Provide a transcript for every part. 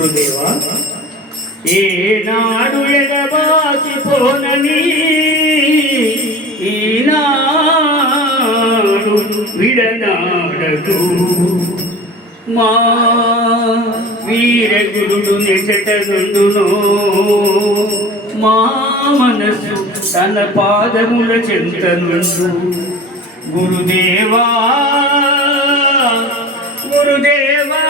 గురుదేవా ఏనాడు ఎగబాసిపోనని ఈనాడు విడనాడకు మా వీరగురుడు నెటగుండును మా మనసు తన పాదముల చెంతనుండు గురుదేవా గురుదేవా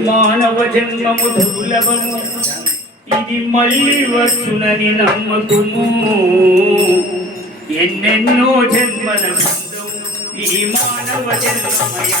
మానవ జన్మము దుర్లభము. ఇది మళ్ళీ వచ్చునని నమ్మకము. ఎన్నెన్నో జన్మల ఈ మానవ జన్మయా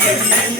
yeah, yeah.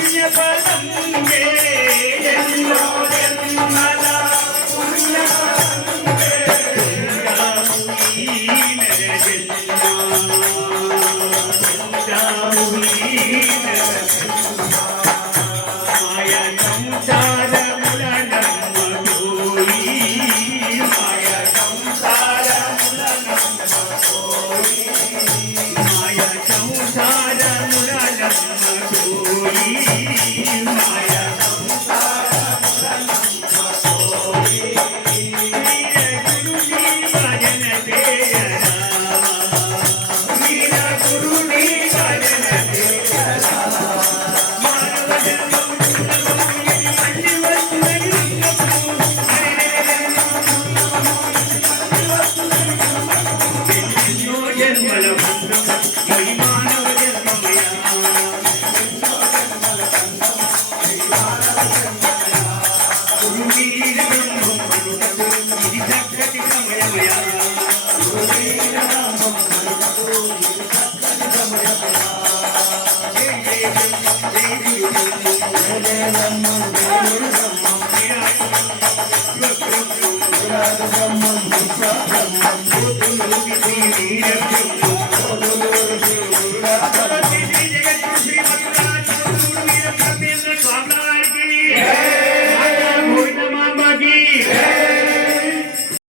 你也才能给 గురువీర బ్రహ్మం